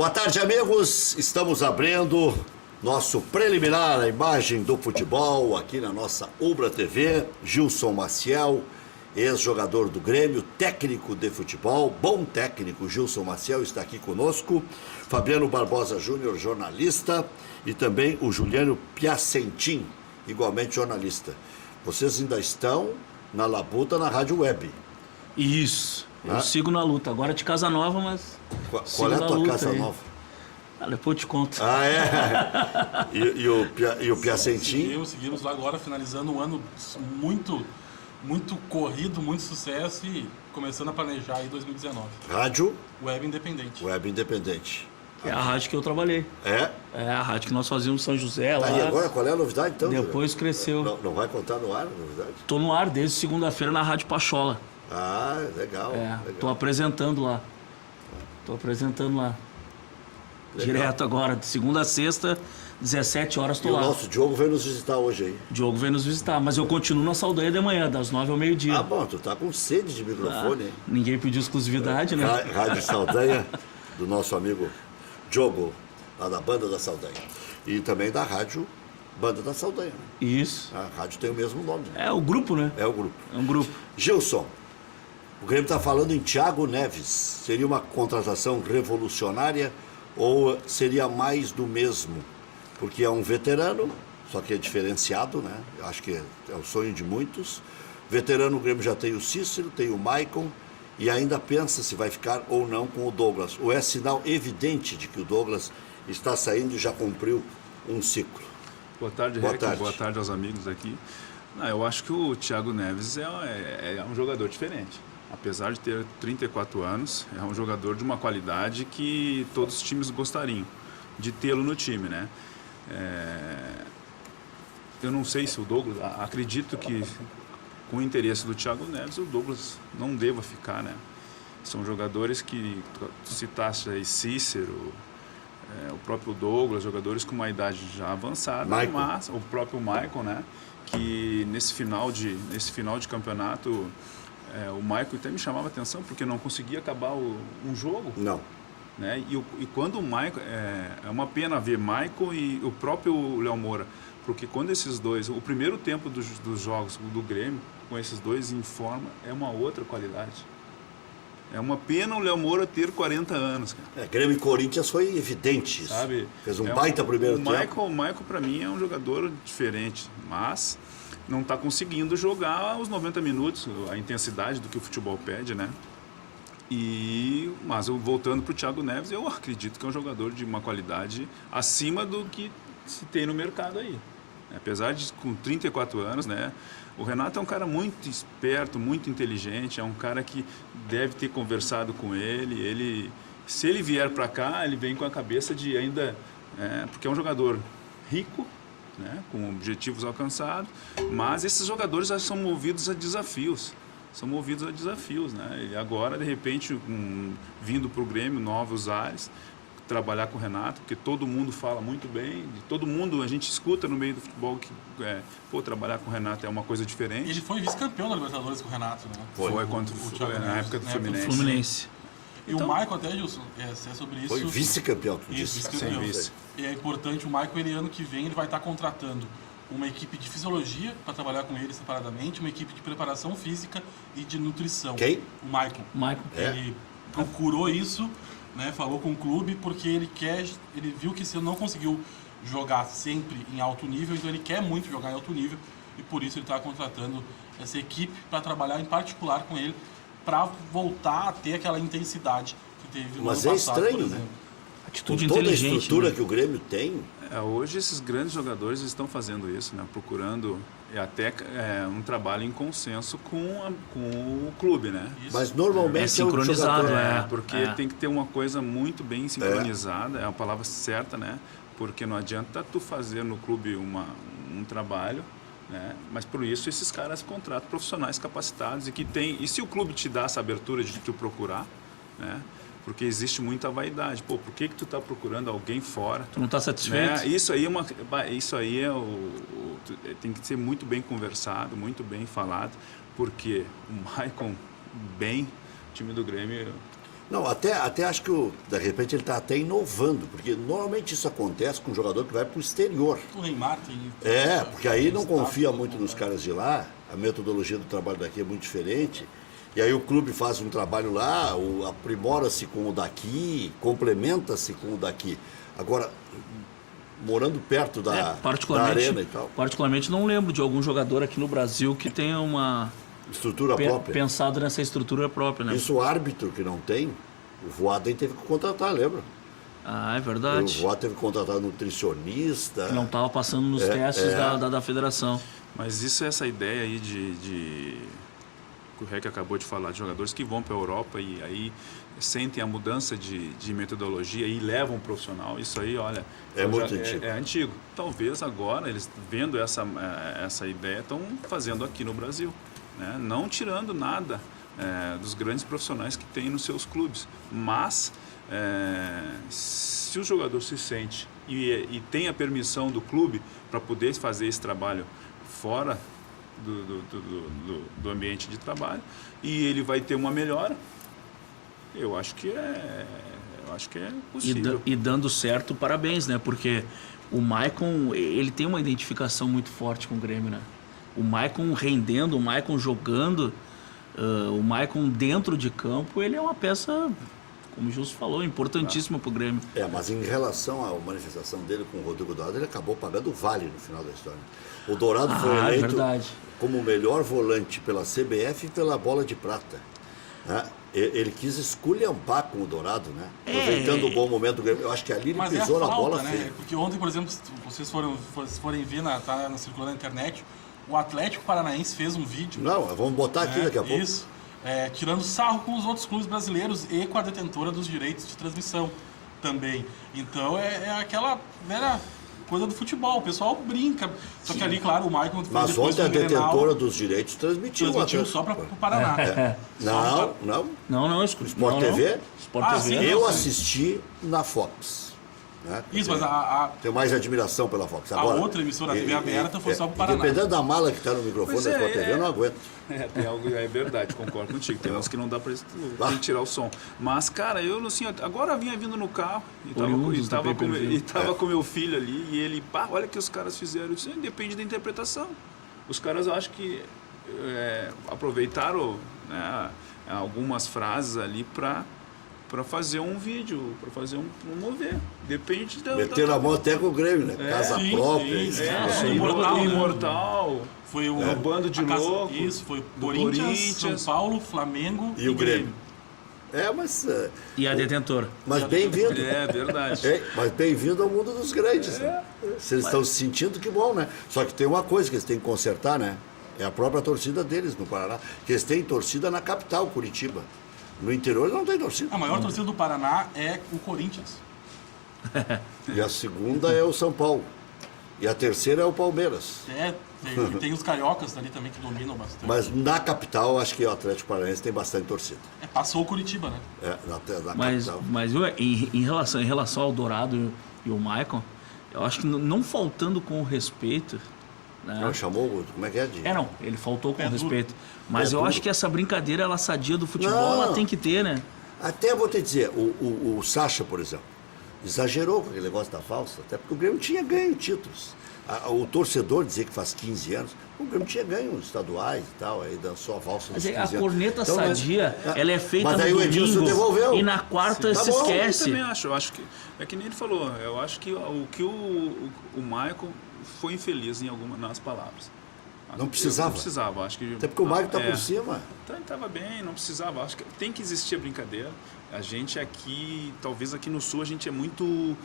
Boa tarde, amigos. Estamos abrindo nosso preliminar, a imagem do futebol, aqui na nossa Ubra TV. Gilson Maciel, ex-jogador do Grêmio, técnico de futebol, bom técnico. Gilson Maciel está aqui conosco. Fabiano Barbosa Júnior, jornalista. E também o Juliano Piacentin, igualmente jornalista. Vocês ainda estão na labuta na Rádio Web. Isso. Eu sigo na luta. Agora de Casa Nova, mas... Qual é a tua Casa Nova? Depois eu te conto. Ah, é? E o Piacentin? Seguimos lá agora, finalizando um ano muito corrido, muito sucesso e começando a planejar aí 2019. Rádio? Web Independente. Web Independente. É a rádio que eu trabalhei. É? É a rádio que nós fazíamos em São José lá. E agora, qual é a novidade então? Depois cresceu. Não vai contar no ar a novidade? Tô no ar desde segunda-feira na Rádio Pachola. Ah, legal. Legal. Tô apresentando lá. Legal. Direto agora, de segunda a sexta, 17 horas tô lá. O nosso Diogo veio nos visitar hoje aí. Diogo veio nos visitar, mas eu continuo na Saldanha de manhã, das 9 ao meio-dia. Ah, bom, tu tá com sede de microfone, hein? Ninguém pediu exclusividade, né? Rádio Saldanha, do nosso amigo Diogo, lá da Banda da Saldanha. E também da Rádio Banda da Saldanha. Né? Isso. A rádio tem o mesmo nome. Né? É o grupo, né? É o grupo. É um grupo. Gilson, o Grêmio está falando em Thiago Neves. Seria uma contratação revolucionária ou seria mais do mesmo? Porque é um veterano, só que é diferenciado, né? Eu acho que é o sonho de muitos. Veterano, o Grêmio já tem o Cícero, tem o Maicon e ainda pensa se vai ficar ou não com o Douglas. Ou é sinal evidente de que o Douglas está saindo e já cumpriu um ciclo? Boa tarde, Boa Rick. tarde. Boa tarde aos amigos aqui. Eu acho que o Thiago Neves é um jogador diferente. Apesar de ter 34 anos, é um jogador de uma qualidade que todos os times gostariam de tê-lo no time, né? Eu não sei se o Douglas... Acredito que com o interesse do Thiago Neves, o Douglas não deva ficar, né? São jogadores que tu citaste aí, Cícero, o próprio Douglas, jogadores com uma idade já avançada, mas o próprio Michael, né? Que nesse final de campeonato, o Michael até me chamava a atenção porque não conseguia acabar um jogo. Não. Né? E quando o Michael, é uma pena ver Michael e o próprio Léo Moura, porque quando esses dois, o primeiro tempo dos jogos do Grêmio, com esses dois em forma, é uma outra qualidade. É uma pena o Léo Moura ter 40 anos. Cara. Grêmio e Corinthians foi evidente isso. Sabe? Fez um baita primeiro tempo. O Michael, para mim, é um jogador diferente, mas não está conseguindo jogar os 90 minutos, a intensidade do que o futebol pede, né? Mas voltando para o Thiago Neves, eu acredito que é um jogador de uma qualidade acima do que se tem no mercado aí. Apesar de com 34 anos, né? O Renato é um cara muito esperto, muito inteligente, é um cara que deve ter conversado com ele. Se ele vier para cá, ele vem com a cabeça de ainda... porque é um jogador rico, né, com objetivos alcançados, mas esses jogadores já são movidos a desafios. Né? E agora, de repente, vindo para o Grêmio, novos ares, trabalhar com o Renato, porque todo mundo fala muito bem, de todo mundo a gente escuta no meio do futebol que trabalhar com o Renato é uma coisa diferente. Ele foi vice-campeão da Libertadores com o Renato, né? Foi contra na época do Fluminense. E o Michael até, Gilson, é sobre isso... Foi vice-campeão, tu disse. Vice-campeão. E é importante, o Michael, ano que vem, ele vai estar contratando uma equipe de fisiologia para trabalhar com ele separadamente, uma equipe de preparação física e de nutrição. Quem? O Michael. Ele procurou isso, né, falou com o clube, porque ele viu que se ele não conseguiu jogar sempre em alto nível, então ele quer muito jogar em alto nível e por isso ele está contratando essa equipe para trabalhar em particular com ele, para voltar a ter aquela intensidade que teve no ano passado. Mas é estranho, né? Atitude com toda a inteligente, estrutura, né, que o Grêmio tem. Hoje esses grandes jogadores estão fazendo isso, né? Procurando até um trabalho em consenso com o clube, né? Isso. Mas normalmente é sincronizado, porque tem que ter uma coisa muito bem sincronizada, é a palavra certa, né? Porque não adianta tu fazer no clube um trabalho, né? Mas por isso esses caras contratam profissionais capacitados e se o clube te dá essa abertura de tu procurar, né? Porque existe muita vaidade. Por que tu está procurando alguém fora? Tu não está satisfeito? Né? Isso aí tem que ser muito bem conversado, muito bem falado, porque o Maicon, o time do Grêmio Não, até acho que de repente ele está até inovando, porque normalmente isso acontece com um jogador que vai para o exterior. O Neymar tem... Porque aí não confia status, muito né? nos caras de lá, a metodologia do trabalho daqui é muito diferente, e aí o clube faz um trabalho lá, aprimora-se com o daqui, complementa-se com o daqui. Agora, morando perto da arena e tal, particularmente não lembro de algum jogador aqui no Brasil que tenha uma estrutura própria. pensado nessa estrutura própria, né? Isso o árbitro que não tem, o Voaden teve que contratar, lembra? Ah, é O verdade. Voaden teve que contratar nutricionista. Que não estava passando nos testes da federação. Mas isso é essa ideia aí que o Rec acabou de falar, de jogadores que vão para a Europa e aí sentem a mudança de metodologia e levam um profissional. Isso aí, olha... É muito antigo. É antigo. Talvez agora, eles vendo essa ideia, estão fazendo aqui no Brasil. Né? Não tirando nada dos grandes profissionais que tem nos seus clubes. Mas, se o jogador se sente e tem a permissão do clube para poder fazer esse trabalho fora do ambiente de trabalho e ele vai ter uma melhora, eu acho que é possível. E dando certo, parabéns, né? Porque o Maicon, ele tem uma identificação muito forte com o Grêmio, né? O Maicon rendendo, o Maicon jogando, o Maicon dentro de campo, ele é uma peça, como o Justo falou, importantíssima para o Grêmio. Mas em relação à manifestação dele com o Rodrigo Dourado, ele acabou pagando o vale no final da história. O Dourado foi eleito verdade. como o melhor volante pela CBF e pela Bola de Prata. Né? Ele quis esculhambar com o Dourado, né? Aproveitando o bom momento do Grêmio. Eu acho que ali ele Mas pisou é a na falta, bola né? feia. Porque ontem, por exemplo, se vocês forem ver, tá circulando na internet, o Atlético Paranaense fez um vídeo. Não, vamos botar aqui daqui a pouco. Isso. Tirando sarro com os outros clubes brasileiros e com a detentora dos direitos de transmissão também. Então é aquela velha coisa do futebol. O pessoal brinca. Só que ali, claro, o Maicon... Mas depois ontem a do Grenal, detentora dos direitos transmitiu. só para o Paraná. Não. Não, Sport TV? Sport Ah, TV. sim. Eu assisti na Fox. Né? Isso, mas Tenho mais admiração pela Fox. a Agora, outra emissora, a TV aberta, foi só para o Paraná. Dependendo da mala que está no microfone Pois da Sport TV, eu não aguento. Tem algo, é verdade, concordo contigo. Tem uns que não dá para tirar o som. Mas, cara, eu assim, agora vinha vindo no carro e tava com meu filho ali e ele, olha o que os caras fizeram. Eu disse, depende da interpretação. Os caras, eu acho que aproveitaram, né, algumas frases ali para fazer um vídeo, para fazer um mover. Depende da... Meteram a mão até com o Grêmio, né? Casa sim, própria. sim. Imortal. Foi o bando de louco. Isso, foi do Corinthians, São Paulo, Flamengo E o Grêmio. Mas E a detentora. bem-vindo. É verdade. Mas bem-vindo ao mundo dos grandes. Né? Se eles estão se sentindo, que bom, né? Só que tem uma coisa que eles têm que consertar, né? É a própria torcida deles no Paraná. Que eles têm torcida na capital, Curitiba. No interior não tem torcida. A maior torcida do Paraná é o Corinthians. E a segunda é o São Paulo. E a terceira é o Palmeiras. Tem os cariocas ali também que dominam bastante. Mas na capital, acho que o Atlético Paranaense tem bastante torcida. Passou o Curitiba, né? Na capital. Mas viu, em relação ao Dourado e o Maicon, eu acho que não faltando com o respeito... Né? Não, chamou, como é que é? Não, ele faltou com Pé duro. respeito. Mas Pé eu duro. acho que essa brincadeira, ela sadia do futebol, Não. ela tem que ter, né? Até vou te dizer, o Sacha, por exemplo, exagerou com aquele negócio da valsa, até porque o Grêmio tinha ganho títulos. O torcedor dizer que faz 15 anos, o Grêmio tinha ganho estaduais e tal, aí dançou a valsa dos Mas 15 a anos. corneta Então, sadia, ela é feita mas no aí o Edilson domingo devolveu. e na quarta Tá se bom, Eu esquece. também acho. Eu acho que é que nem ele falou. Eu acho que o Michael foi infeliz nas palavras. Não precisava. Não precisava. Acho que Até porque o Maicon está por cima. Então ele estava bem, não precisava. Acho que tem que existir a brincadeira. A gente aqui, talvez aqui no Sul, a gente é muito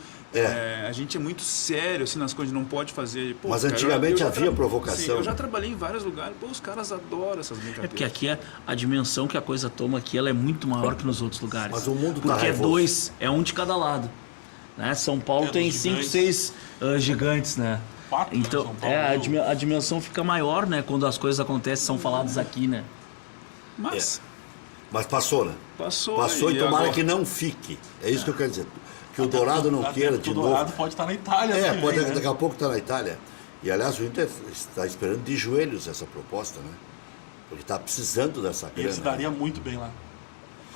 sério assim nas coisas, não pode fazer. Mas antigamente já havia provocação. Sim, eu já trabalhei em vários lugares. Os caras adoram essas brincadeiras. É porque aqui a dimensão que a coisa toma aqui, ela é muito maior que nos outros lugares. Mas o mundo tá porque raivoso. é um de cada lado. Né? São Paulo tem dos 5, gigantes. 6 gigantes, né? 4, Então, São Paulo, a dimensão fica maior, né? Quando as coisas acontecem, são faladas aqui, né? Mas Mas passou, né? passou. Passou e tomara agora... que não fique. É isso que eu quero dizer. Que o Dourado não queira de O novo. Dourado pode estar na Itália. Pode, também, né? daqui a pouco está na Itália. E, aliás, o Inter está esperando de joelhos essa proposta, né? Porque está precisando dessa Ele grana. se daria muito bem lá.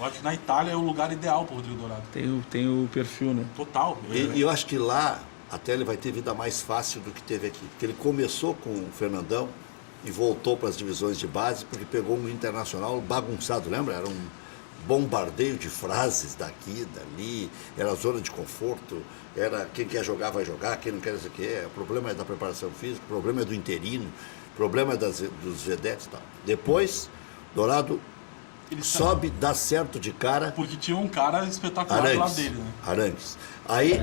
Eu acho que na Itália é o lugar ideal para o Rodrigo Dourado. Tem o perfil, né? Total. E eu acho que lá até ele vai ter vida mais fácil do que teve aqui. Porque ele começou com o Fernandão e voltou para as divisões de base porque pegou um Internacional bagunçado, lembra? Era um bombardeio de frases daqui, dali, era zona de conforto, era quem quer jogar vai jogar, quem não quer isso aqui. O problema é da preparação física, o problema é do interino, o problema é dos vedetes e tal. Depois, Dourado Ele sobe, dá certo de cara. Porque tinha um cara espetacular do lado dele, né? Arangues. Aí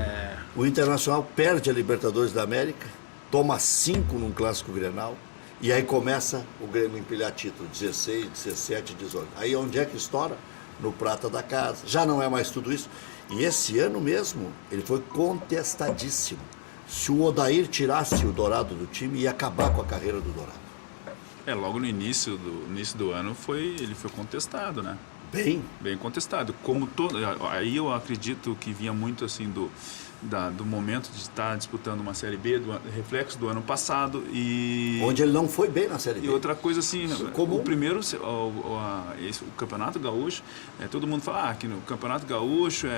o Internacional perde a Libertadores da América, toma 5 num clássico Grenal, e aí começa o Grêmio empilhar título, 16, 17, 18. Aí onde é que estoura? No Prata da Casa. Já não é mais tudo isso. E esse ano mesmo, ele foi contestadíssimo. Se o Odair tirasse o Dourado do time, ia acabar com a carreira do Dourado. Logo no início do ano ele foi contestado, né? Bem contestado. Como todo, aí eu acredito que vinha muito assim do momento de estar disputando uma Série B, do reflexo do ano passado e onde ele não foi bem na Série B. E outra coisa assim, como o primeiro, o Campeonato Gaúcho, todo mundo fala que no Campeonato Gaúcho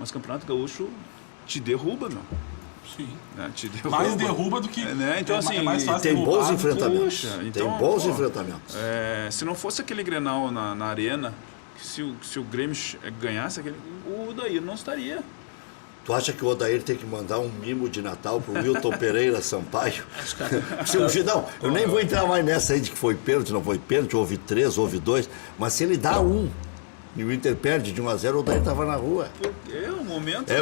mas o Campeonato Gaúcho te derruba, meu. Sim. Te derruba. Mais derruba do que... Então, assim, é mais fácil tem bons derrubar enfrentamentos. Então, tem bons enfrentamentos. Se não fosse aquele Grenal na arena, se o Grêmio ganhasse o Odair não estaria. Tu acha que o Odair tem que mandar um mimo de Natal pro Wilton Pereira Sampaio? Não, eu nem vou entrar mais nessa aí de que foi pênalti, não foi pênalti, houve 3, houve 2, mas se ele dá um e o Inter perde de 1-0, o Odair estava na rua. O momento... É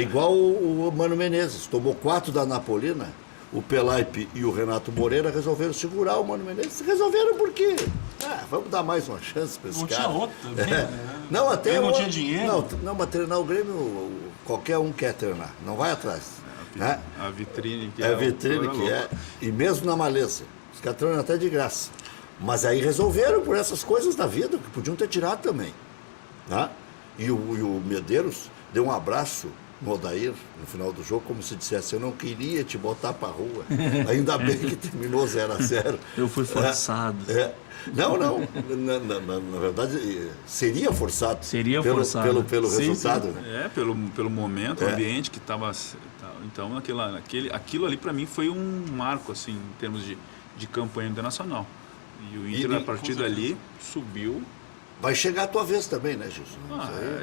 igual o Mano Menezes, tomou 4 da Napolina, o Pelaipe e o Renato Moreira resolveram segurar o Mano Menezes. Resolveram por quê? Vamos dar mais uma chance para esse Não cara. tinha outro também, né? Não, até ele não tinha dinheiro. Não, mas treinar o Grêmio, qualquer um quer treinar, não vai atrás. Né? A vitrine que é. A vitrine que é. E mesmo na maleza, os caras treinam até de graça. Mas aí resolveram por essas coisas da vida, que podiam ter tirado também. Né? E o Medeiros deu um abraço no Odair, no final do jogo, como se dissesse, eu não queria te botar pra rua. Ainda bem que terminou 0-0. Eu fui forçado. Não, na verdade, seria forçado. Seria forçado. Pelo Sim, resultado. sim. Né? Pelo momento, o ambiente que estava... Então, aquilo ali, para mim, foi um marco, assim, em termos de campanha internacional. E o Inter, a partir dali, subiu. Vai chegar a tua vez também, né, Gilson?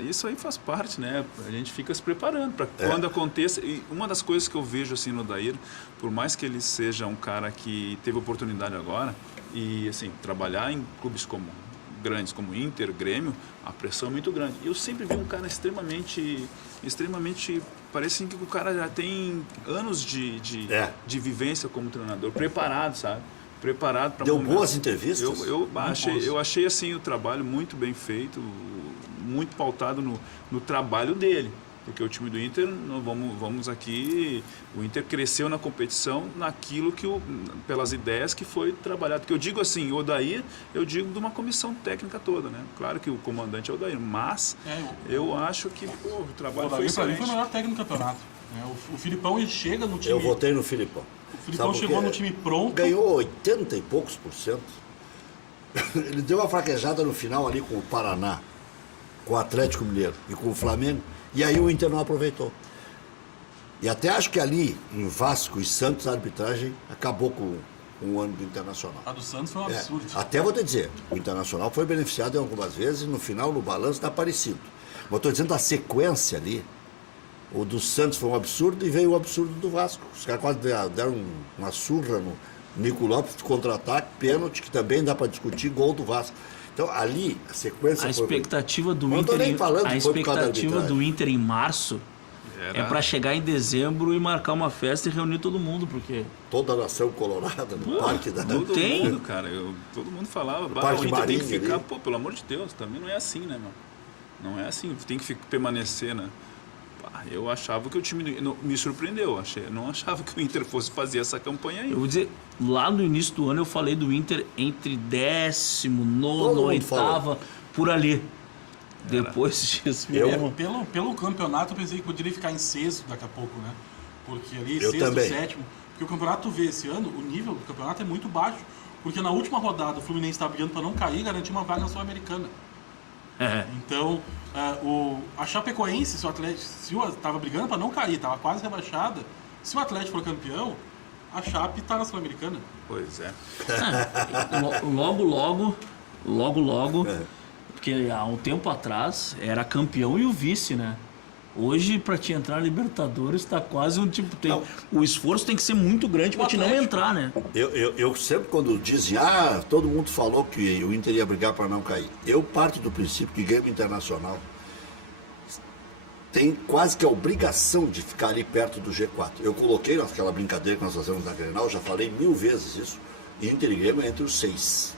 Isso aí faz parte, né? A gente fica se preparando para quando aconteça. E uma das coisas que eu vejo assim no Odair, por mais que ele seja um cara que teve oportunidade agora, e assim, trabalhar em clubes grandes como Inter, Grêmio, a pressão é muito grande. Eu sempre vi um cara extremamente parece que o cara já tem anos de vivência como treinador, preparado, sabe? Preparado para... Deu boas entrevistas? Eu achei assim o trabalho muito bem feito, muito pautado no trabalho dele. Porque o time do Inter, vamos aqui, o Inter cresceu na competição naquilo pelas ideias que foi trabalhado. Porque eu digo assim, o Odair, eu digo de uma comissão técnica toda, né? Claro que o comandante é o Odair, mas eu acho que o trabalho foi excelente. Para mim foi o melhor técnico do campeonato. O Filipão, ele chega no time... Eu votei no Filipão. O Filipão chegou no time pronto. Ganhou 80 e poucos %. Ele deu uma fraquejada no final ali com o Paraná, com o Atlético Mineiro e com o Flamengo. E aí o Inter não aproveitou. E até acho que ali, em Vasco e Santos, a arbitragem acabou com o ano do Internacional. A do Santos foi um absurdo. Até vou te dizer, o Internacional foi beneficiado em algumas vezes, no final, no balanço, está parecido. Mas estou dizendo a sequência ali. O do Santos foi um absurdo e veio o absurdo do Vasco. Os caras quase deram uma surra no Nico Lopes de contra-ataque, pênalti, que também dá para discutir, gol do Vasco. Então, ali, a sequência a expectativa do Inter... Inter, nem falando, a expectativa do Inter em março é para chegar em dezembro e marcar uma festa e reunir todo mundo, porque... Toda a nação colorada no Parque da... Todo mundo, cara. Todo mundo falava, o Inter tem que ficar... Pô, pelo amor de Deus, também não é assim, né, mano? Não é assim, tem que permanecer, né? Eu achava que o time me surpreendeu, não achava que o Inter fosse fazer essa campanha aí. Eu vou dizer, lá no início do ano eu falei do Inter entre 19º, 8º, por ali. Depois disso, pelo campeonato eu pensei que poderia ficar em sexto daqui a pouco, né? Porque ali, eu sexto, também. sétimo. Porque o campeonato, tu vê esse ano, o nível do campeonato é muito baixo. Porque na última rodada o Fluminense está brigando para não cair e garantir uma vaga na Sul-Americana. Então, a Chapecoense, se o Atlético estava brigando para não cair, estava quase rebaixada, se o Atlético for campeão, a Chape está na Sul-Americana. Pois é. Logo, porque há um tempo atrás era campeão e o vice, né? Hoje, para te entrar na Libertadores, tá quase um tipo... o esforço tem que ser muito grande para te não entrar, né? Eu sempre, quando dizem, todo mundo falou que o Inter ia brigar para não cair. Eu parto do princípio que Grêmio Internacional tem quase que a obrigação de ficar ali perto do G4. Eu coloquei naquela brincadeira que nós fazemos na Grenal, já falei 1000 vezes isso, Inter e Grêmio é entre os 6.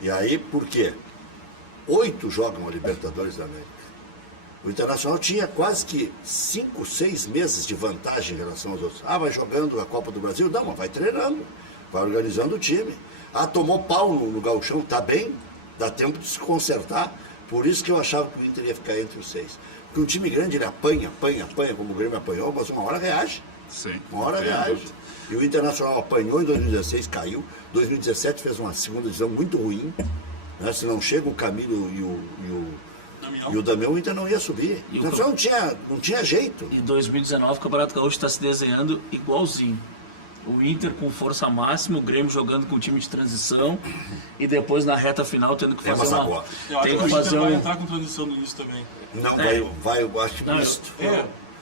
E aí, por quê? 8 jogam a Libertadores da América. O Internacional tinha quase que 5, 6 meses de vantagem em relação aos outros. Vai jogando a Copa do Brasil? Não, mas vai treinando, vai organizando o time. tomou pau no gauchão, tá bem, dá tempo de se consertar. Por isso que eu achava que o Inter ia ficar entre os 6. Porque um time grande, ele apanha, como o Grêmio apanhou, mas uma hora reage. Sim. Uma hora reage. E o Internacional apanhou em 2016, caiu. 2017 fez uma segunda divisão muito ruim. Né? Se não chega o Camilo e o Damião, o Inter não ia subir. O Internacional não tinha jeito. Em 2019, o Campeonato Gaúcho está se desenhando igualzinho. O Inter com força máxima, o Grêmio jogando com time de transição e depois na reta final tendo que fazer uma... Tem que fazer vai entrar com transição no início também. Não, eu acho misto.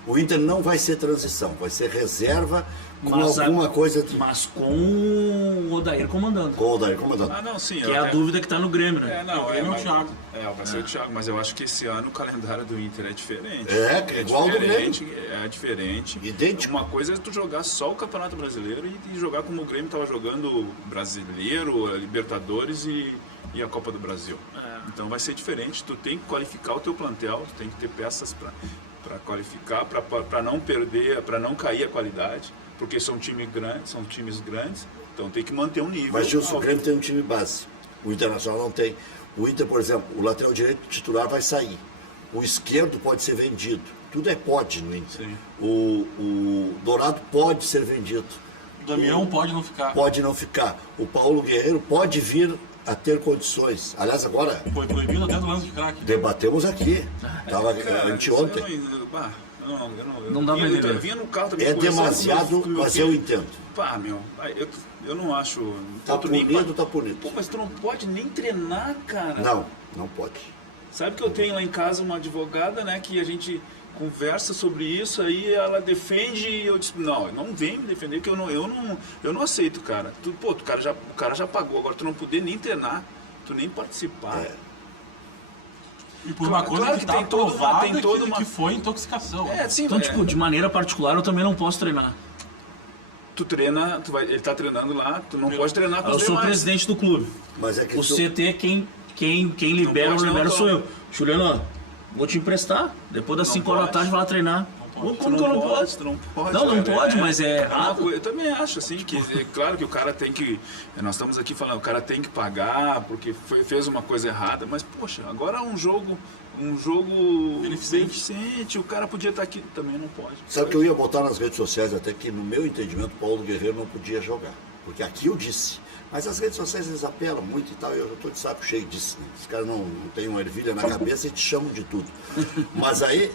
O Inter não vai ser transição, vai ser reserva com alguma coisa... Mas com o Odair comandando. Com o Odair comandando. Ah, não, sim. Que é a dúvida que está no Grêmio, né? O Thiago. Vai ser o Thiago, mas eu acho que esse ano o calendário do Inter é diferente. É igual do Grêmio. É diferente. Idêntico. Uma coisa é tu jogar só o Campeonato Brasileiro e jogar como o Grêmio estava jogando Brasileiro, Libertadores e a Copa do Brasil. Então vai ser diferente. Tu tem que qualificar o teu plantel, tu tem que ter peças para qualificar, para não perder, para não cair a qualidade, porque são times grandes, então tem que manter um nível. Mas Gilson, o Grêmio tem um time base, o Internacional não tem. O Inter, por exemplo, o lateral direito titular vai sair, o esquerdo pode ser vendido, tudo pode no Inter. O Dourado pode ser vendido. O Damião pode não ficar. Pode não ficar. O Paulo Guerreiro pode vir a ter condições. Aliás, agora... Foi proibido até do lance de craque. Debatemos aqui. Estava anteontem. Não dá pra entender. Vinha no carro também. É demasiado, mas eu entendo. Eu não acho... Tá punido, tá punido. Pô, mas tu não pode nem treinar, cara. Não pode. Sabe que eu tenho lá em casa uma advogada, né, que a gente conversa sobre isso, aí ela defende e eu disse, não vem me defender, porque eu não aceito, cara. O cara já pagou, agora tu não poder nem treinar, tu nem participar. E por uma coisa claro que tem tá toda uma... que foi intoxicação. Então, de maneira particular, eu também não posso treinar. Tu treina, ele tá treinando lá, tu não pode treinar com os demais. Eu sou presidente do clube. Mas é que o CT, quem libera sou eu. Juliano, vou te emprestar. Depois das 5 horas da tarde vai lá treinar. Como que eu não posso? Tu não pode. Não pode, mas é errado. Eu também acho, assim, que é claro que o cara tem que... Nós estamos aqui falando, o cara tem que pagar porque fez uma coisa errada, mas, poxa, agora um jogo beneficente, o cara podia estar aqui, também não pode. Sabe que eu ia botar nas redes sociais até que, no meu entendimento, Paulo Guerreiro não podia jogar. Porque aqui eu disse. Mas as redes sociais, eles apelam muito e tal, e eu já estou de saco cheio disso. Né? Os caras não têm uma ervilha na cabeça e te chamam de tudo. Mas aí...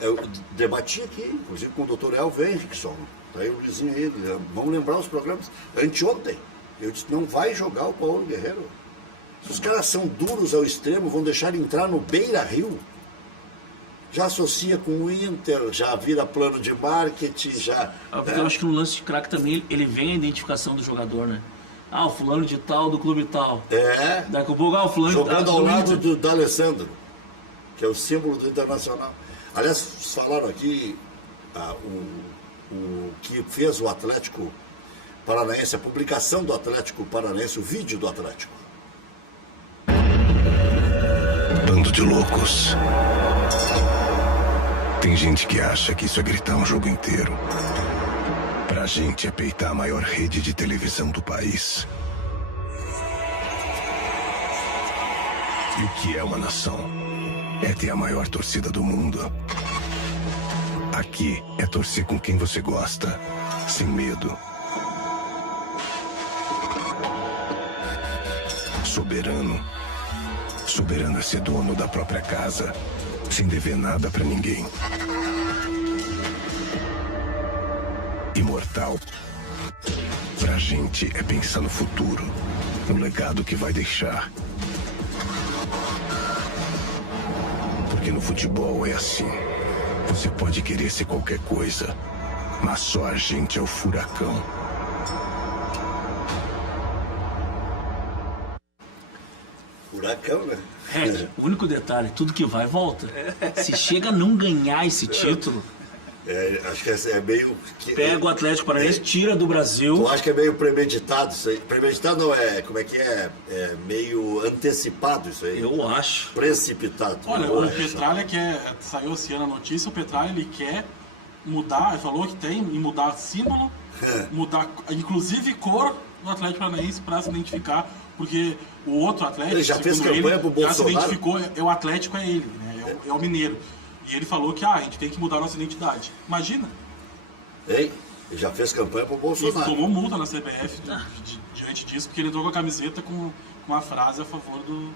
Eu debati aqui, inclusive com o doutor Elvio Henrickson, tá aí o Luizinho aí, vamos lembrar os programas. Anteontem, eu disse, não vai jogar o Paulo Guerreiro. Se os caras são duros ao extremo, vão deixar ele entrar no Beira-Rio. Já associa com o Inter, já vira plano de marketing, já... Porque eu acho que no lance de craque também, ele vem a identificação do jogador, né? O fulano de tal, do clube tal. Daqui a pouco, o fulano jogando de tal, ao lado do Alessandro, que é o símbolo do Internacional. Aliás, falaram aqui o que fez o Atlético Paranaense, a publicação do Atlético Paranaense, o vídeo do Atlético. Bando de loucos. Tem gente que acha que isso é gritar um jogo inteiro. Pra gente é peitar a maior rede de televisão do país. E o que é uma nação? É ter a maior torcida do mundo. Aqui é torcer com quem você gosta, sem medo. Soberano, Soberano é ser dono da própria casa, sem dever nada pra ninguém. Imortal, pra gente, é pensar no futuro, no legado que vai deixar. Porque no futebol é assim. Você pode querer ser qualquer coisa, mas só a gente é o furacão. Furacão, né? O único detalhe, tudo que vai, volta. Se chega a não ganhar esse título, Acho que é meio... pega o Atlético Paranaense, tira do Brasil. Eu acho que é meio premeditado isso aí. Premeditado não é, como é que é? É meio antecipado isso aí. Eu acho. Precipitado. Olha, Eu o acho. Petralha saiu esse ano a notícia, o Petralha ele quer mudar, ele falou que tem, e mudar símbolo, mudar inclusive cor do Atlético Paranaense para se identificar, porque o outro Atlético, Ele já fez segundo campanha ele, pro já se Bolsonaro? identificou, o Atlético é ele, né? É o mineiro. E ele falou que a gente tem que mudar a nossa identidade. Imagina, Hein? Ele já fez campanha pro ele Bolsonaro. tomou multa na CBF diante disso, porque ele entrou com a camiseta com uma frase a favor do...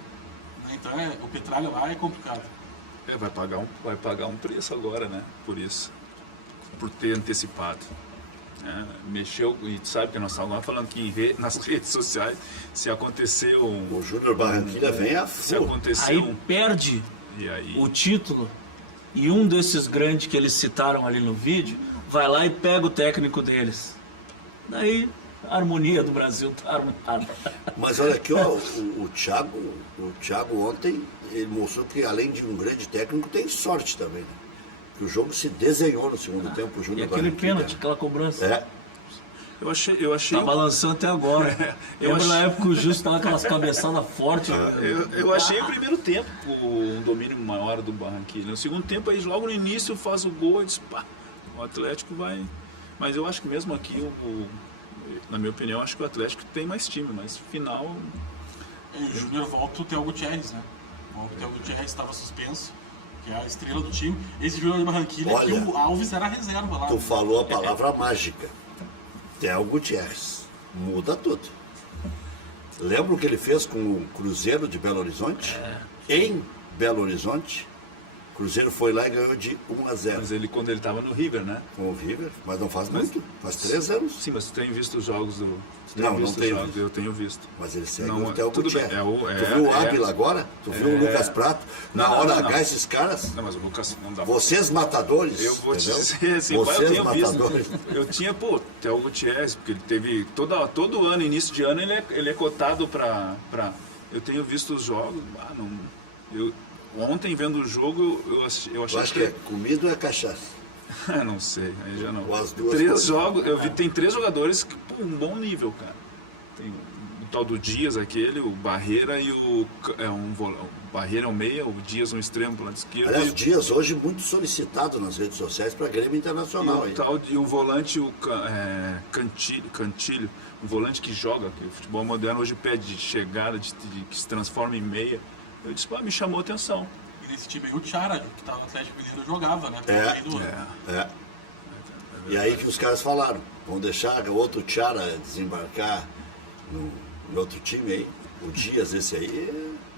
né? Então o Petralha lá é complicado. Vai pagar um preço agora, né? Por isso. Por ter antecipado. Mexeu, e tu sabe que nós estávamos falando que nas redes sociais, se acontecer O Júnior Barranquilla vem a Se full. acontecer Aí perde E aí? o título e um desses grandes que eles citaram ali no vídeo vai lá e pega o técnico deles. Daí a harmonia do Brasil tá armada. Mas olha aqui, ó, o Thiago ontem, ele mostrou que além de um grande técnico, tem sorte também, né? Que o jogo se desenhou no segundo tempo, o E Júnior aquele Barranquilla. pênalti, aquela cobrança. É, Eu achei Tá balançando até agora. Eu Lembra na achei- época que o Justo tava aquelas cabeçadas fortes. Eu achei o primeiro tempo um domínio maior do Barranquilla. No segundo tempo, aí logo no início faz o gol e diz, pá, o Atlético vai... Mas eu acho que mesmo aqui, na minha opinião, acho que o Atlético tem mais time, mas final... E o Júnior volta o Theo Gutierrez, né? O Theo Gutierrez estava suspenso, que é a estrela do time. Esse Júnior de Barranquilla, Olha, que o Alves era a reserva lá. tu falou a palavra mágica. Theo Gutierrez. Muda tudo. Lembra o que ele fez com o Cruzeiro de Belo Horizonte? Em Belo Horizonte, o Cruzeiro foi lá e ganhou de 1-0 Mas quando ele estava no River, né? com o River, mas não faz muito, faz 3 anos. Sim, mas tu tem visto os jogos do... tu tem Não, não visto os tenho jogos? visto. Eu tenho visto. Mas ele segue Não, o Theo tudo bem, Gutierrez. Tu viu o Águila agora? Tu viu o Lucas Prato? Na Não, hora não, não. H, esses caras, Não, mas o Lucas não dá. vocês matadores, Eu vou te entendeu? dizer assim, pai, eu Vocês tenho matadores. visto. Eu tinha, Theo Gutierrez, porque ele teve. Todo ano, início de ano, ele é cotado pra. Eu tenho visto os jogos. Ontem, vendo o jogo, eu achei Eu acho que é comida ou é cachaça? não sei, aí já não. Ou as duas 3 coisas. jogos, eu vi, tem 3 jogadores que, um bom nível, cara. Tem o tal do Dias, aquele, o Barreira e o Barreira é o meia, o Dias um extremo pro lado esquerdo. Aliás, Dias hoje muito solicitado nas redes sociais para Grêmio Internacional. hein? E o volante, Cantilho, um volante que joga, que o futebol moderno hoje pede de chegada, que se transforma em meia. Eu disse, me chamou a atenção. E nesse time aí o Tchara, que tava no Atlético Mineiro, jogava, né? É. E aí que os caras falaram, vão deixar o outro Tchara desembarcar em outro time aí. O Dias, esse aí,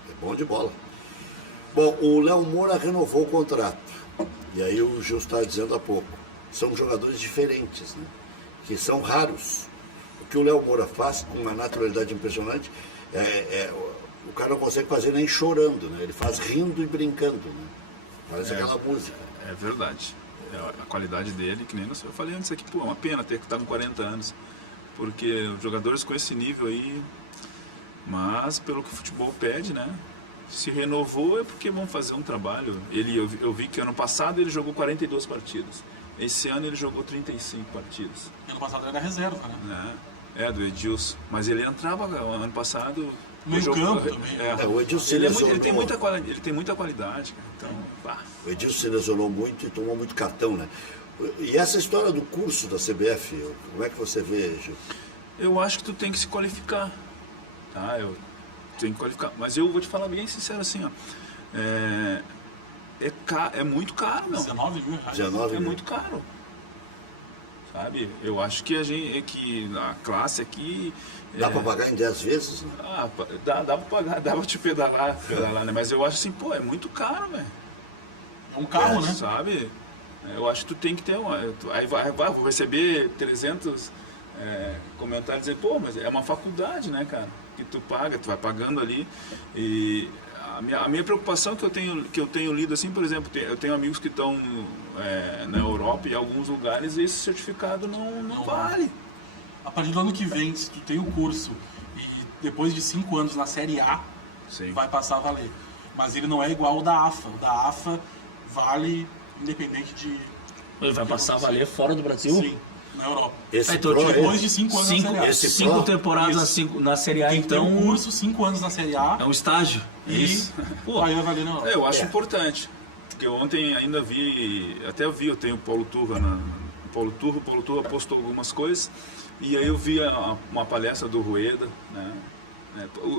é bom de bola. Bom, o Léo Moura renovou o contrato. E aí o Gil estava dizendo há pouco. São jogadores diferentes, né? Que são raros. O que o Léo Moura faz com uma naturalidade impressionante, o cara não consegue fazer nem chorando, né? Ele faz rindo e brincando, né? Parece aquela música. É verdade. A qualidade dele, que nem eu falei antes aqui, é uma pena ter que estar com 40 anos. Porque jogadores com esse nível aí, mas pelo que o futebol pede, né? Se renovou é porque vão fazer um trabalho. Eu vi que ano passado ele jogou 42 partidas. Esse ano ele jogou 35 partidas. Ano passado era reserva, né? Do Edilson. Mas ele entrava ano passado... Meio campo também. O Edilson ele tem muita qualidade, cara. Então, O Edilson se lesionou muito e tomou muito cartão, né? E essa história do curso da CBF, como é que você vê, Gil? eu acho que tu tem que se qualificar. Tá? Eu tenho que qualificar. Mas eu vou te falar bem sincero assim, ó. É muito caro, não. 19 mil reais. 19 É mil. muito caro. sabe? Eu acho que a classe aqui... Dá pra pagar em 10 vezes? Né? Dá pra pagar, dá pra te pedalar, né? Mas eu acho assim, pô, é muito caro, velho. É um carro, né? Sabe? Eu acho que tu tem que ter aí vou receber 300 comentários dizendo, pô, mas é uma faculdade, né, cara? Que tu paga, tu vai pagando ali. E a minha preocupação que eu tenho lido, assim, por exemplo, eu tenho amigos que estão na Europa e em alguns lugares esse certificado não vale. A partir do ano que vem, se tu tem o curso e depois de 5 anos na Série A, Sim. vai passar a valer. Mas ele não é igual ao da AFA. O da AFA vale independente de... Ele vai passar a valer fora do Brasil? Sim, na Europa. Esse Então, Pro, Depois de 5 anos na Série A. esse Cinco Pro, temporadas na Série A, Tem que ter então um curso, 5 anos na Série A, é um estágio. É e isso. Pô, aí vai valer na Europa. Eu acho importante. Porque ontem ainda eu tenho o Paulo Turra o Paulo Turra postou algumas coisas e aí eu vi uma palestra do Rueda, né?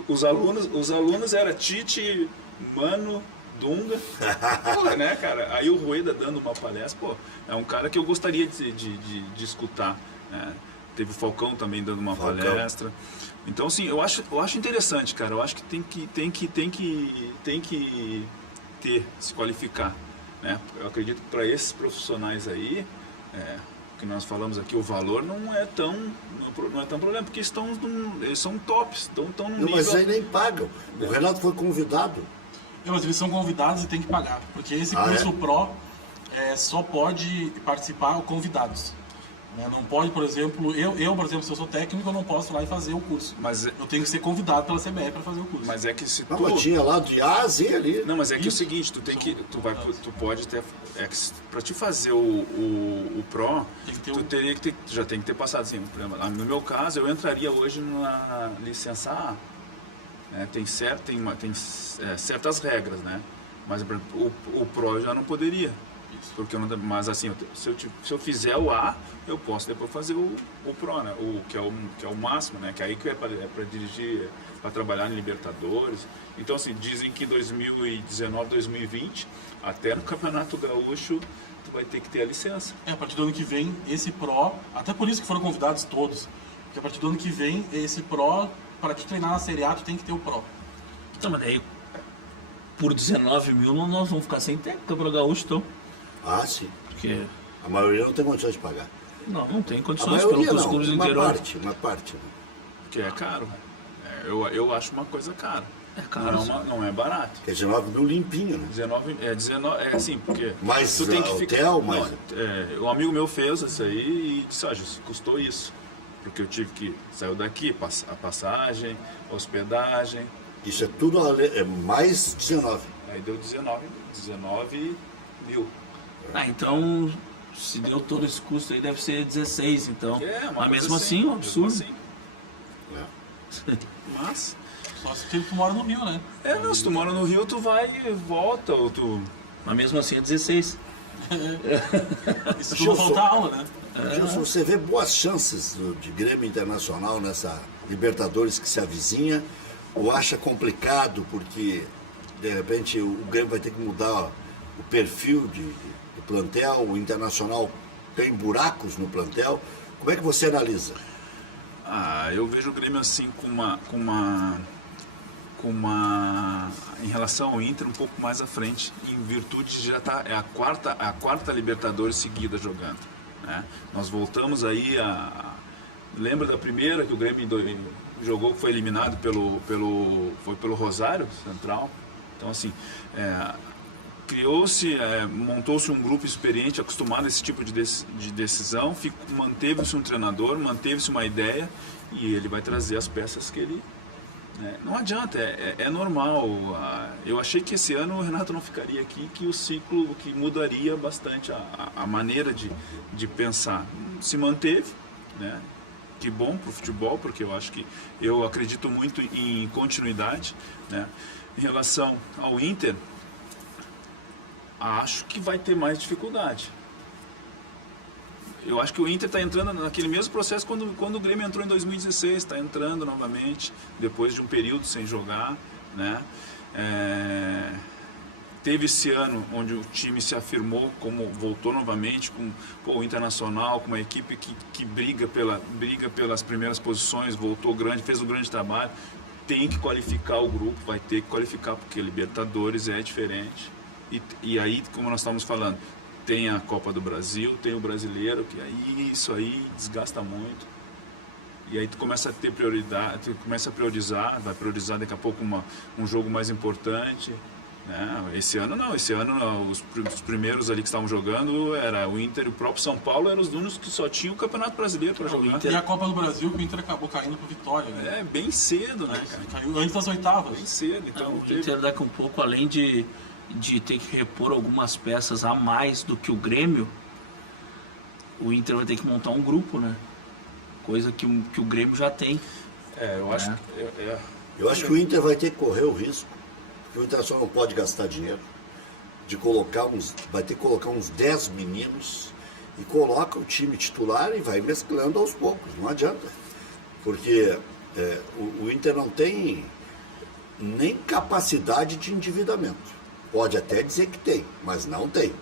Os alunos era Tite, Mano, Dunga, pô, né, cara? Aí o Rueda dando uma palestra, pô, é um cara que eu gostaria de escutar, né? Teve o Falcão também dando uma palestra. Então, assim, eu acho interessante, cara. Eu acho que tem que se qualificar, né? Eu acredito que para esses profissionais aí, que nós falamos aqui, o valor não é tão problema, porque eles são tops, estão no Não, nível... mas aí nem pagam. O Renato foi convidado. Mas eles são convidados e tem que pagar. Porque esse Ah, curso é? Pro só pode participar convidados. Né? Não pode, por exemplo, por exemplo, se eu sou técnico, eu não posso ir lá e fazer o curso. Mas, Eu tenho que ser convidado pela CBF para fazer o curso. mas é que se Não, mas tinha lá de A a Z ali. Não, mas é que é o seguinte, tu pode ter, para te fazer o Pro, Tem que ter tu teria que ter, já tem que ter passado assim, por exemplo, no meu caso, eu entraria hoje na licença A, né? Tem certas regras, né? Mas por exemplo, o Pro eu já não poderia. Porque mas assim, se eu fizer o A, eu posso depois fazer o Pro, né? Que é o máximo, né? Que aí que é para dirigir, para trabalhar em Libertadores. Então, assim, dizem que em 2019, 2020, até no Campeonato Gaúcho, tu vai ter que ter a licença. A partir do ano que vem, esse Pro, até por isso que foram convidados todos, porque a partir do ano que vem, esse Pro, para te treinar na Série A, tu tem que ter o Pro. então, mas daí, por 19 mil, nós vamos ficar sem técnico para o Gaúcho, então. Ah, sim. Porque A maioria não tem condições de pagar. não tem A condições pelos maioria não, clubes do uma interior. parte. Né? Porque é caro. Eu acho uma coisa cara. É caro. Não é barato. Que é 19 mil limpinho, né? 19, é assim, porque Mas tu tem que hotel, ficar, mas... um amigo meu fez isso aí e disse, custou isso. Porque eu tive que sair daqui, a passagem, a hospedagem, Isso é tudo mais 19. aí deu 19 mil. Então, se deu todo esse custo aí, deve ser 16, então. Uma Mas coisa mesmo assim, um absurdo. mesmo assim. Mas, Só se tu mora no Rio, né? não, se tu mora no Rio, tu vai e volta, ou tu... Mas mesmo assim é 16. E se tu não faltar aula, né? Gilson, você vê boas chances de Grêmio Internacional nessa Libertadores que se avizinha, ou acha complicado porque, de repente, o Grêmio vai ter que mudar o perfil do plantel, o Internacional tem buracos no plantel? Como é que você analisa? Eu vejo o Grêmio assim em relação ao Inter um pouco mais à frente, em virtude de já tá a quarta Libertadores seguida jogando, né? Nós voltamos aí lembra da primeira que o Grêmio jogou, que foi eliminado pelo Rosário Central. Então assim, montou-se um grupo experiente, acostumado a esse tipo de decisão, manteve-se um treinador, manteve-se uma ideia e ele vai trazer as peças que ele... Não adianta, é normal. Eu achei que esse ano o Renato não ficaria aqui, que o ciclo que mudaria bastante a maneira de pensar. Se manteve, né? Que bom para o futebol, porque eu acredito muito em continuidade, né? Em relação ao Inter, acho que vai ter mais dificuldade. Eu acho que o Inter está entrando naquele mesmo processo quando o Grêmio entrou em 2016, está entrando novamente, depois de um período sem jogar, né? teve esse ano onde o time se afirmou, como voltou novamente com o Internacional, com uma equipe que briga pelas primeiras posições, voltou grande, fez um grande trabalho. Tem que qualificar o grupo, vai ter que qualificar, porque Libertadores é diferente. E aí, como nós estamos falando, tem a Copa do Brasil, tem o Brasileiro, que aí isso aí desgasta muito. E aí tu começa a ter prioridade, tu começa a priorizar, vai priorizar daqui a pouco um jogo mais importante. Né? Esse ano não, os primeiros ali que estavam jogando era o Inter e o próprio São Paulo, eram os únicos que só tinham o Campeonato Brasileiro para jogar. E a Copa do Brasil, que o Inter acabou caindo pro Vitória, né? É, bem cedo, né, cara? Caiu antes das oitavas. Bem cedo, então O Inter daqui a um pouco, além de ter que repor algumas peças a mais do que o Grêmio, o Inter vai ter que montar um grupo, né? Coisa que o Grêmio já tem. eu acho Eu acho que o Inter vai ter que correr o risco, porque o Internacional não pode gastar dinheiro, vai ter que colocar uns 10 meninos e coloca o time titular e vai mesclando aos poucos, não adianta. Porque o Inter não tem nem capacidade de endividamento. Pode até dizer que tem, mas não tem.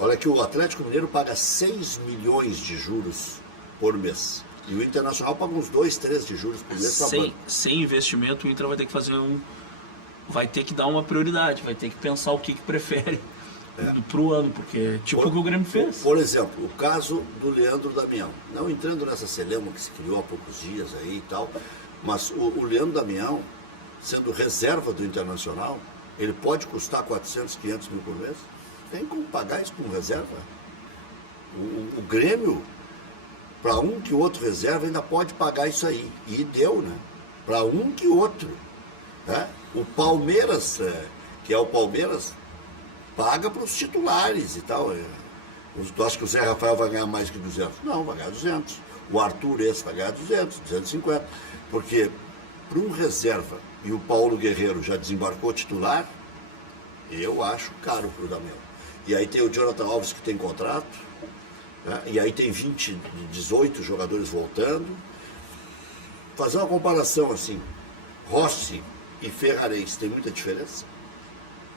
Olha que o Atlético Mineiro paga 6 milhões de juros por mês. E o Internacional paga uns 2, 3 de juros por mês. Sem investimento, o Inter vai ter que fazer vai ter que dar uma prioridade, vai ter que pensar o que prefere pro ano, porque o que o Grêmio fez. Por exemplo, o caso do Leandro Damião. Não entrando nessa celeuma que se criou há poucos dias aí e tal, mas o Leandro Damião, sendo reserva do Internacional, ele pode custar 400, 500 mil por mês? Tem como pagar isso com reserva? O Grêmio, para um que outro reserva, ainda pode pagar isso aí. E deu, né? Para um que outro. Né? O Palmeiras, que é o Palmeiras, paga para os titulares e tal. Tu acha que o Zé Rafael vai ganhar mais que 200? Não, vai ganhar 200. O Arthur esse vai ganhar 200, 250. Porque para um reserva, e o Paulo Guerreiro já desembarcou titular, eu acho caro para o Damião. E aí tem o Jonathan Alves que tem contrato, né? E aí tem 18 jogadores voltando. Fazer uma comparação assim, Rossi e Ferrarese, tem muita diferença?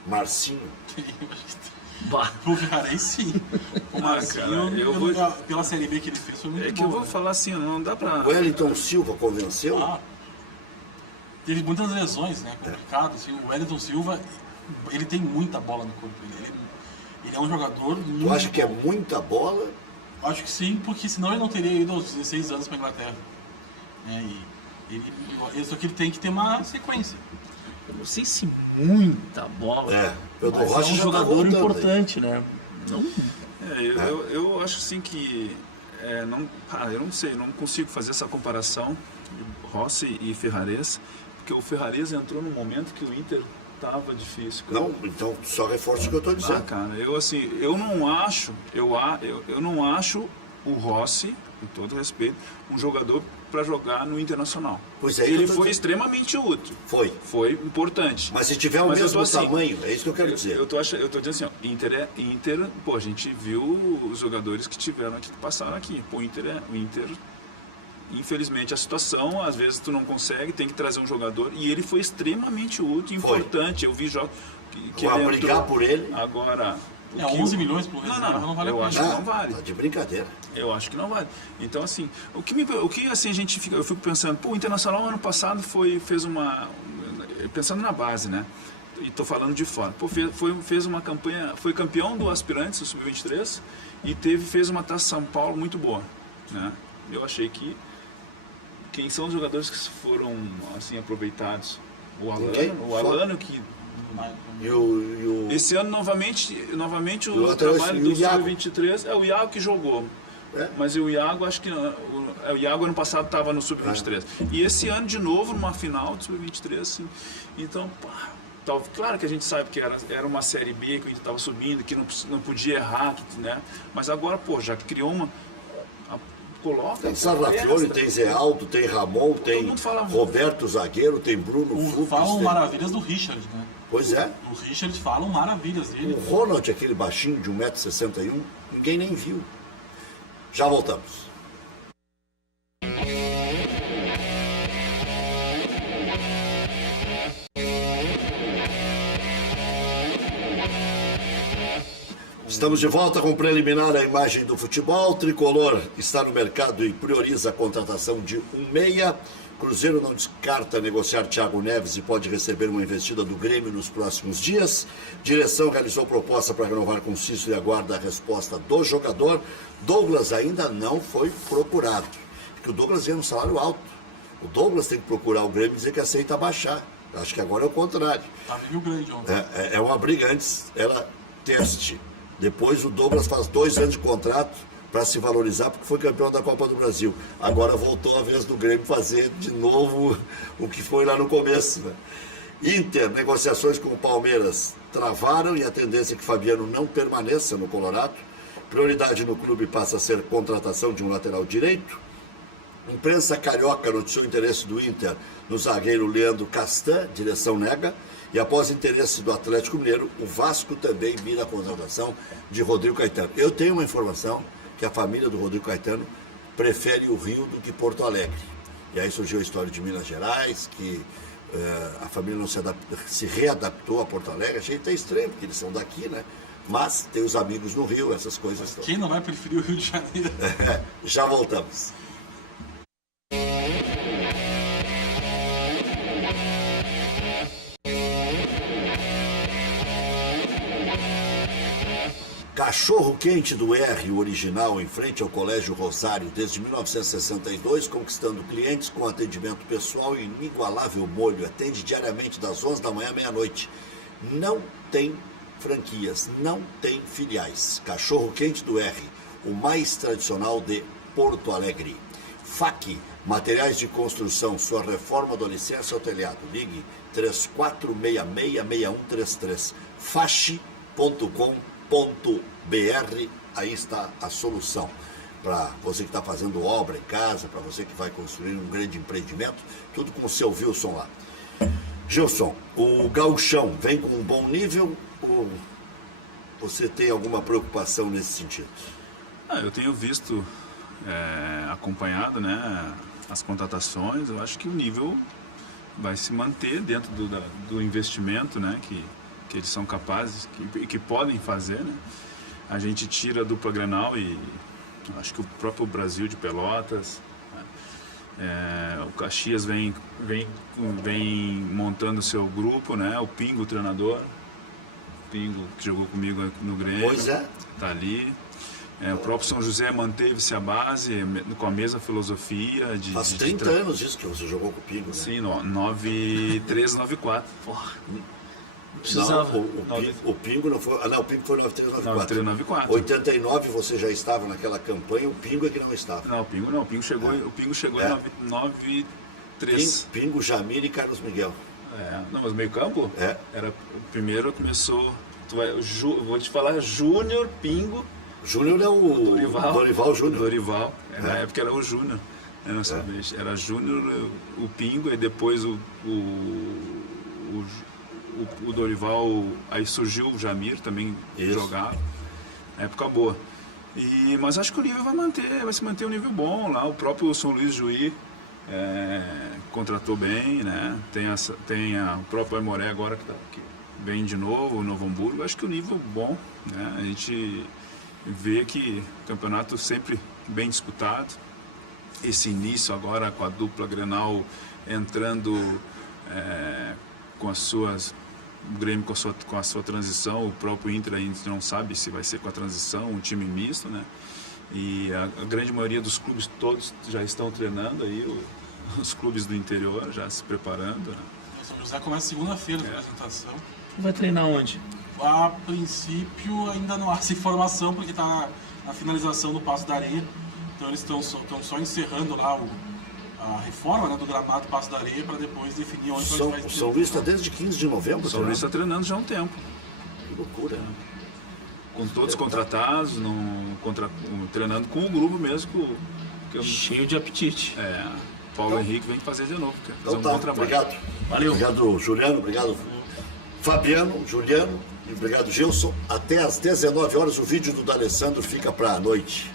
Marcinho. O Ferrarese, sim. O Marcinho, pela Série B que ele fez, foi muito bom. É que eu vou falar assim, não dá pra... O Wellington Silva convenceu? Teve muitas lesões, né? Complicado. Assim, o Wellington Silva, ele tem muita bola no corpo. Ele é um jogador muito Tu acha que é bom. muita bola? Acho que sim, porque senão ele não teria ido aos 16 anos para a Inglaterra. Só que ele tem que ter uma sequência. Eu não sei se muita bola, Pedro mas Rocha é um já tá jogador voltando importante, né? Não... Eu acho assim que eu não sei, não consigo fazer essa comparação de Rossi e Ferrarese, porque o Ferrarese entrou num momento que o Inter estava difícil. Cara. Não, então só reforço o que eu estou dizendo. Cara, eu não acho o Rossi, com todo respeito, um jogador para jogar no Internacional. Pois é, ele foi extremamente útil. Foi importante. Mas se tiver o mesmo tamanho, é isso que eu quero dizer. Eu tô dizendo assim, ó, Inter, pô, a gente viu os jogadores que tiveram aqui, que passaram aqui. Pô, o Inter, infelizmente, a situação, às vezes tu não consegue, tem que trazer um jogador, e ele foi extremamente útil, importante. Eu vi jogos que vai ele brigar entrou, eu ele. Agora... 11 milhões por reserva não vale a pena. Eu acho que não vale. Tá de brincadeira. Eu acho que não vale. Então, assim, eu fico pensando, pô, o Internacional ano passado fez uma... Pensando na base, né? E tô falando de fora. Pô, fez uma campanha, foi campeão do Aspirantes, o Sub-23, e fez uma Taça São Paulo muito boa, né? Eu achei que... Quem são os jogadores que foram, assim, aproveitados? O Alano que... Esse ano, novamente o trabalho do Sub-23 é o Iago que jogou. Mas o Iago, acho que não. O Iago ano passado estava no Sub-23. E esse ano, de novo, numa final do Sub-23. Assim. Então, claro que a gente sabe que era uma Série B, que a gente estava subindo, que não podia errar, né? Mas agora, pô, já criou uma... Coloca, tem Sarrafiore, tem Zé Aldo, tem Ramon, tem Roberto Zagueiro, tem Bruno Fux. Falam maravilhas do Richard, né? Pois é. O Richard falam maravilhas dele. O Ronald, aquele baixinho de 1,61 m, ninguém nem viu. Já voltamos. Estamos de volta com o preliminar a imagem do futebol. Tricolor está no mercado e prioriza a contratação de um meia. Cruzeiro não descarta negociar Thiago Neves e pode receber uma investida do Grêmio nos próximos dias. Direção realizou proposta para renovar com Cícero e aguarda a resposta do jogador. Douglas ainda não foi procurado, porque o Douglas ganha um salário alto. O Douglas tem que procurar o Grêmio e dizer que aceita baixar. Acho que agora é o contrário. Tá meio grande ontem. É uma briga. Antes era teste. Depois o Douglas faz 2 anos de contrato para se valorizar, porque foi campeão da Copa do Brasil. Agora voltou a vez do Grêmio fazer de novo o que foi lá no começo, né? Inter, negociações com o Palmeiras travaram e a tendência é que Fabiano não permaneça no Colorado. Prioridade no clube passa a ser contratação de um lateral direito. Imprensa carioca noticiou o interesse do Inter no zagueiro Leandro Castan, direção nega. E após interesse do Atlético Mineiro, o Vasco também mira a contratação de Rodrigo Caetano. Eu tenho uma informação que a família do Rodrigo Caetano prefere o Rio do que Porto Alegre. E aí surgiu a história de Minas Gerais, que a família não se readaptou a Porto Alegre. Achei até estranho, porque eles são daqui, né? Mas tem os amigos no Rio, essas coisas todas. Quem não vai preferir o Rio de Janeiro? Já voltamos. Cachorro Quente do R, o original, em frente ao Colégio Rosário, desde 1962, conquistando clientes com atendimento pessoal e inigualável molho. Atende diariamente das 11 da manhã à meia-noite. Não tem franquias, não tem filiais. Cachorro Quente do R, o mais tradicional de Porto Alegre. FAC, materiais de construção, sua reforma do alicerce ao telhado. Ligue 3466-6133. fache.com.br, aí está a solução. Para você que está fazendo obra em casa, para você que vai construir um grande empreendimento, tudo com o seu Wilson lá. Gilson, o gauchão vem com um bom nível ou você tem alguma preocupação nesse sentido? Eu tenho visto, acompanhado, né, as contratações. Eu acho que o nível vai se manter dentro do investimento, né, que eles são capazes, que podem fazer, né? A gente tira a dupla Grenal e acho que o próprio Brasil de Pelotas, o Caxias vem montando seu grupo, né? O Pingo, o treinador, o Pingo que jogou comigo no Grêmio, Pois é. tá ali. O próprio São José manteve-se a base com a mesma filosofia de... Faz 30 anos isso que você jogou com o Pingo, né? Sim, 93, 94. Porra. Não, o Pingo não foi... o Pingo foi 93, 94. 93, 94. 89 você já estava naquela campanha, o Pingo é que não estava. Não, o Pingo chegou, o Pingo chegou em 93. Pingo, Jamir e Carlos Miguel. Não, mas meio campo? Era, o primeiro começou... vou te falar, Júnior, Pingo... Júnior é o Dorival Júnior. Dorival, na época era o Júnior. Era Júnior, o Pingo, e depois o Dorival, aí surgiu o Jamir também jogava, época boa. Mas acho que o nível vai se manter um nível bom lá. O próprio São Luís Juí contratou bem, né? Tem o próprio Aimoré agora que vem de novo, o Novo Hamburgo. Acho que o nível bom, né? A gente vê que o campeonato sempre bem disputado. Esse início agora com a dupla Grenal entrando com as suas... O Grêmio com a sua transição, o próprio Inter ainda não sabe se vai ser com a transição, um time misto, né? E a grande maioria dos clubes todos já estão treinando aí, os clubes do interior já se preparando, né? O São José começa segunda-feira a apresentação. Vai treinar onde? A princípio ainda não há essa informação, porque está na finalização do Passo da Areia. Então eles estão só encerrando lá a reforma, né, do gramado Passo da Areia para depois definir onde vai ser. O São Luís está desde 15 de novembro. O São Luís está treinando já há um tempo. Que loucura, né? Com todos contratados, treinando com o grupo mesmo. Cheio de apetite. Paulo Henrique vem fazer de novo. Fazer Então um bom trabalho. obrigado. Valeu. Obrigado, Juliano. Obrigado, Fabiano, Juliano. E obrigado, Gilson. Até às 19 horas o vídeo do D'Alessandro fica para a noite.